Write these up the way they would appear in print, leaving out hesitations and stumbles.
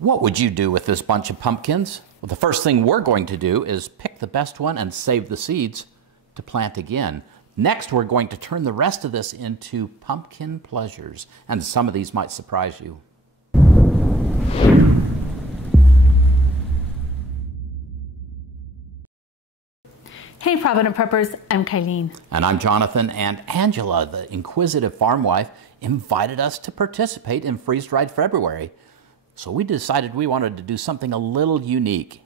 What would you do with this bunch of pumpkins? Well, the first thing we're going to do is pick the best one and save the seeds to plant again. Next, we're going to turn the rest of this into pumpkin pleasures, and some of these might surprise you. Hey Provident Preppers, I'm Kylene. And I'm Jonathan, and Angela, the inquisitive farm wife, invited us to participate in Freeze-Dried February. So we decided we wanted to do something a little unique,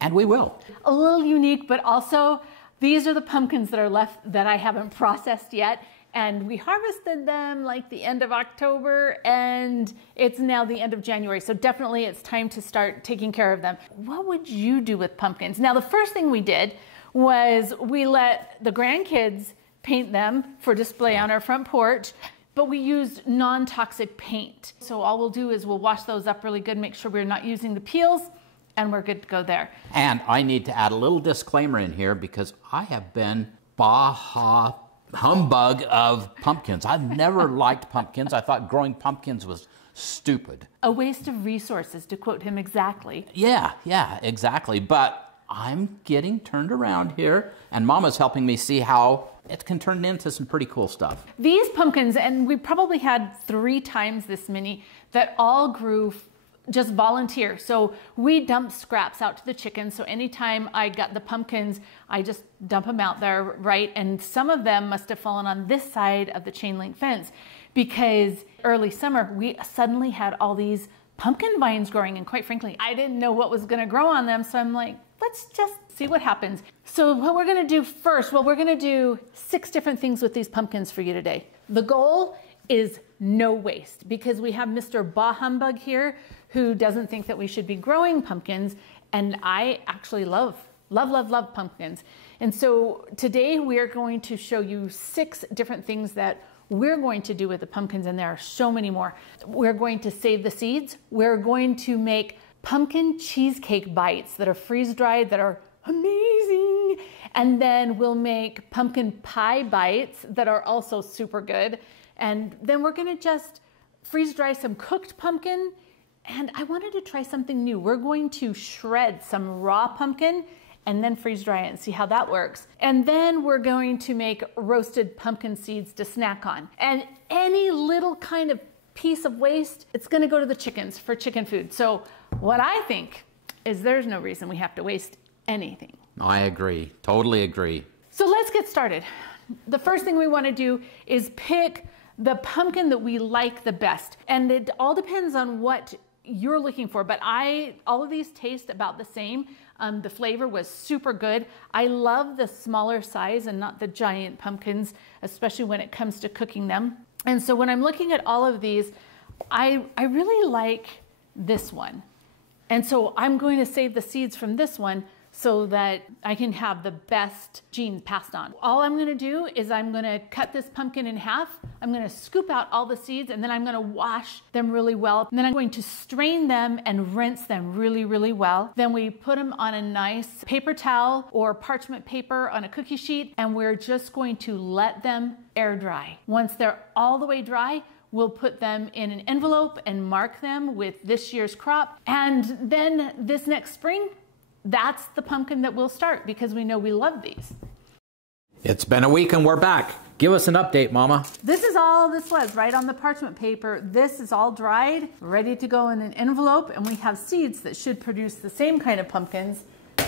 and we will. A little unique, but also these are the pumpkins that are left that I haven't processed yet. And we harvested them like the end of October, and it's now the end of January. So definitely it's time to start taking care of them. What would you do with pumpkins? Now, the first thing we did was we let the grandkids paint them for display on our front porch, but we used non-toxic paint. So all we'll do is we'll wash those up really good, make sure we're not using the peels, and we're good to go there. And I need to add a little disclaimer in here because I have been bah humbug of pumpkins. I've never liked pumpkins. I thought growing pumpkins was stupid. A waste of resources, to quote him exactly. Yeah, exactly. But I'm getting turned around here, and Mama's helping me see how it can turn into some pretty cool stuff. These pumpkins, and we probably had 3 times this many, that all grew just volunteer. So we dump scraps out to the chickens. So anytime I got the pumpkins, I just dump them out there, right? And some of them must have fallen on this side of the chain link fence because early summer, we suddenly had all these pumpkin vines growing. And quite frankly, I didn't know what was gonna grow on them. So I'm like, let's just see what happens. So what we're gonna do first, well, we're gonna do 6 different things with these pumpkins for you today. The goal is no waste because we have Mr. Bah Humbug here who doesn't think that we should be growing pumpkins. And I actually love pumpkins. And so today we are going to show you 6 different things that we're going to do with the pumpkins, and there are so many more. We're going to save the seeds. We're going to make pumpkin cheesecake bites that are freeze-dried that are amazing. And then we'll make pumpkin pie bites that are also super good. And then we're gonna just freeze-dry some cooked pumpkin. And I wanted to try something new. We're going to shred some raw pumpkin and then freeze dry it and see how that works. And then we're going to make roasted pumpkin seeds to snack on. And any little kind of piece of waste, it's gonna go to the chickens for chicken food. So what I think is there's no reason we have to waste anything. I agree, totally agree. So let's get started. The first thing we wanna do is pick the pumpkin that we like the best. And it all depends on what you're looking for, but all of these taste about the same. The flavor was super good. I love the smaller size and not the giant pumpkins, especially when it comes to cooking them. And so when I'm looking at all of these, I really like this one. And so I'm going to save the seeds from this one so that I can have the best genes passed on. All I'm gonna do is I'm gonna cut this pumpkin in half. I'm gonna scoop out all the seeds, and then I'm gonna wash them really well. And then I'm going to strain them and rinse them really, really well. Then we put them on a nice paper towel or parchment paper on a cookie sheet, and we're just going to let them air dry. Once they're all the way dry, we'll put them in an envelope and mark them with this year's crop. And then this next spring, that's the pumpkin that we'll start because we know we love these. It's been a week and we're back. Give us an update, Mama. This is all this was, right on the parchment paper. This is all dried, ready to go in an envelope, and we have seeds that should produce the same kind of pumpkins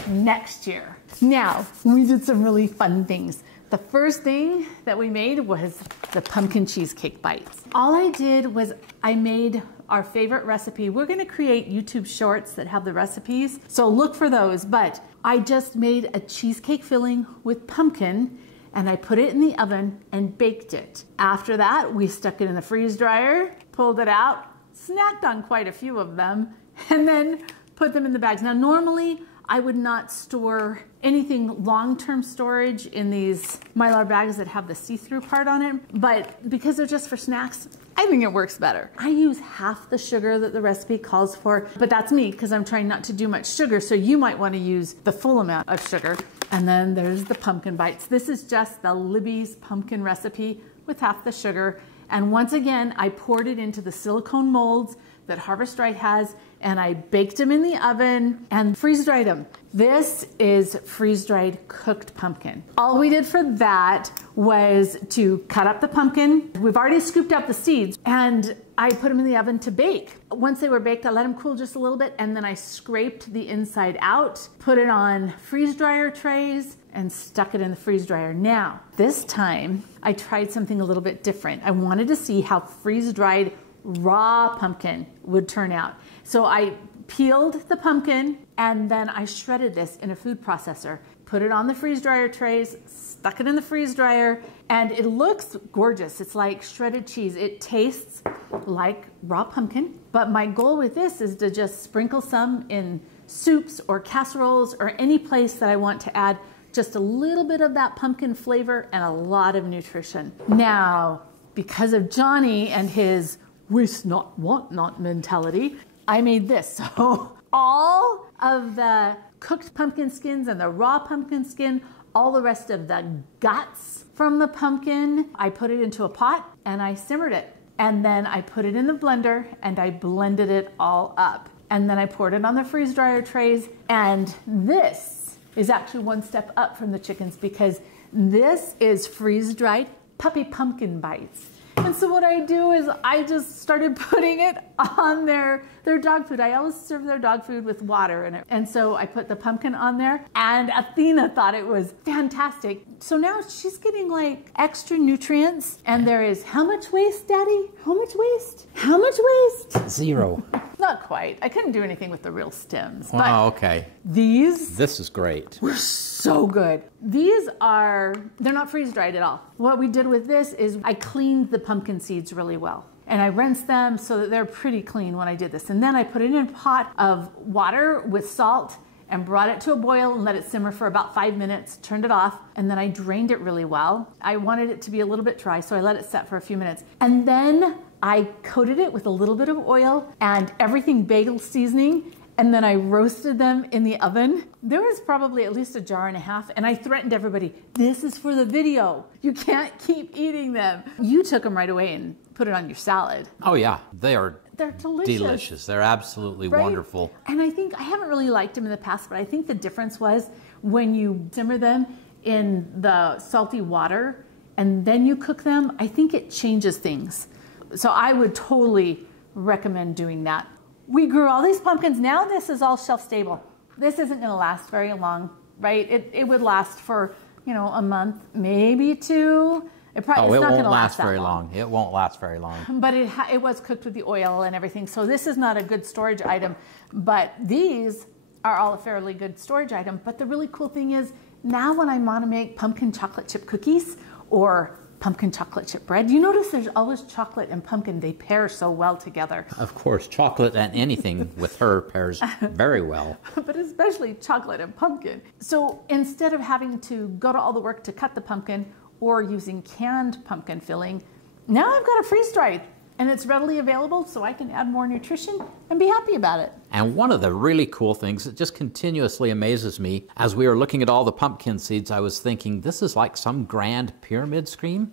next year. Now, we did some really fun things. The first thing that we made was the pumpkin cheesecake bites. All I did was I made our favorite recipe. We're gonna create YouTube shorts that have the recipes, so look for those. But I just made a cheesecake filling with pumpkin and I put it in the oven and baked it. After that, we stuck it in the freeze dryer, pulled it out, snacked on quite a few of them, and then put them in the bags. Now, normally I would not store anything long-term storage in these Mylar bags that have the see-through part on it, but because they're just for snacks, I think it works better. I use half the sugar that the recipe calls for, but that's me because I'm trying not to do much sugar, so you might want to use the full amount of sugar. And then there's the pumpkin bites. This is just the Libby's pumpkin recipe with half the sugar. And once again, I poured it into the silicone molds that Harvest Right has, and I baked them in the oven and freeze-dried them. This is freeze-dried cooked pumpkin. All we did for that was to cut up the pumpkin. We've already scooped out the seeds, and I put them in the oven to bake. Once they were baked, I let them cool just a little bit, and then I scraped the inside out, put it on freeze dryer trays, and stuck it in the freeze dryer. Now, this time, I tried something a little bit different. I wanted to see how freeze-dried raw pumpkin would turn out. So I peeled the pumpkin, and then I shredded this in a food processor, put it on the freeze dryer trays, stuck it in the freeze dryer, and it looks gorgeous. It's like shredded cheese. It tastes like raw pumpkin, but my goal with this is to just sprinkle some in soups or casseroles or any place that I want to add just a little bit of that pumpkin flavor and a lot of nutrition. Now, because of Johnny and his waste not, want not mentality, I made this. So all of the cooked pumpkin skins and the raw pumpkin skin, all the rest of the guts from the pumpkin, I put it into a pot and I simmered it. And then I put it in the blender and I blended it all up. And then I poured it on the freeze dryer trays. And this is actually one step up from the chickens because this is freeze-dried puppy pumpkin bites. And so what I do is I just started putting it on their dog food. I always serve their dog food with water in it. And so I put the pumpkin on there, and Athena thought it was fantastic. So now she's getting like extra nutrients, and there is how much waste, Daddy? How much waste? How much waste? 0. Not quite. I couldn't do anything with the real stems. Wow, but okay. These This is great. were so good. These they're not freeze-dried at all. What we did with this is I cleaned the pumpkin seeds really well. And I rinsed them so that they're pretty clean when I did this. And then I put it in a pot of water with salt and brought it to a boil and let it simmer for about 5 minutes, turned it off, and then I drained it really well. I wanted it to be a little bit dry, so I let it set for a few minutes. And then I coated it with a little bit of oil and everything bagel seasoning, and then I roasted them in the oven. There was probably at least 1.5 jars, and I threatened everybody, this is for the video. You can't keep eating them. You took them right away and put it on your salad. Oh yeah, they're delicious. delicious. They're absolutely Right? wonderful. And I think, I haven't really liked them in the past, but I think the difference was when you simmer them in the salty water and then you cook them, I think it changes things. So I would totally recommend doing that. We grew all these pumpkins. Now this is all shelf stable. This isn't going to last very long, right? It would last for, a month, maybe 2. It's not It going won't to last very long. It won't last very long. But it was cooked with the oil and everything. So this is not a good storage item. But these are all a fairly good storage item. But the really cool thing is now when I want to make pumpkin chocolate chip cookies or pumpkin chocolate chip bread, you notice there's always chocolate and pumpkin. They pair so well together. Of course, chocolate and anything with her pairs very well. But especially chocolate and pumpkin. So instead of having to go to all the work to cut the pumpkin or using canned pumpkin filling, now I've got a freeze-dried and it's readily available so I can add more nutrition and be happy about it. And one of the really cool things that just continuously amazes me, as we were looking at all the pumpkin seeds, I was thinking, this is like some grand pyramid scheme.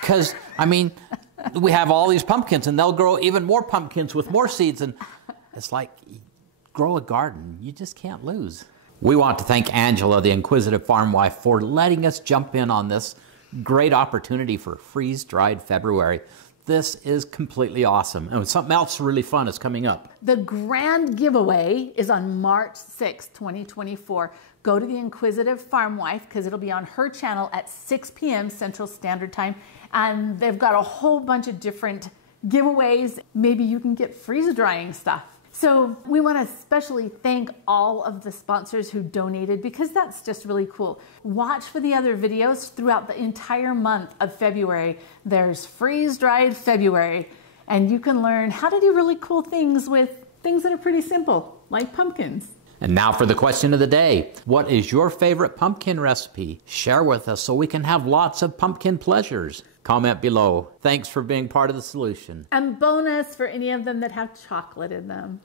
Because, we have all these pumpkins and they'll grow even more pumpkins with more seeds. And it's like, grow a garden. You just can't lose. We want to thank Angela, the inquisitive farm wife, for letting us jump in on this great opportunity for freeze-dried February. This is completely awesome. And something else really fun is coming up. The grand giveaway is on March 6th, 2024. Go to the Inquisitive Farm Wife because it'll be on her channel at 6 p.m. Central Standard Time. And they've got a whole bunch of different giveaways. Maybe you can get freeze-drying stuff. So we want to especially thank all of the sponsors who donated because that's just really cool. Watch for the other videos throughout the entire month of February. There's Freeze-Dried February, and you can learn how to do really cool things with things that are pretty simple, like pumpkins. And now for the question of the day. What is your favorite pumpkin recipe? Share with us so we can have lots of pumpkin pleasures. Comment below. Thanks for being part of the solution. And bonus for any of them that have chocolate in them.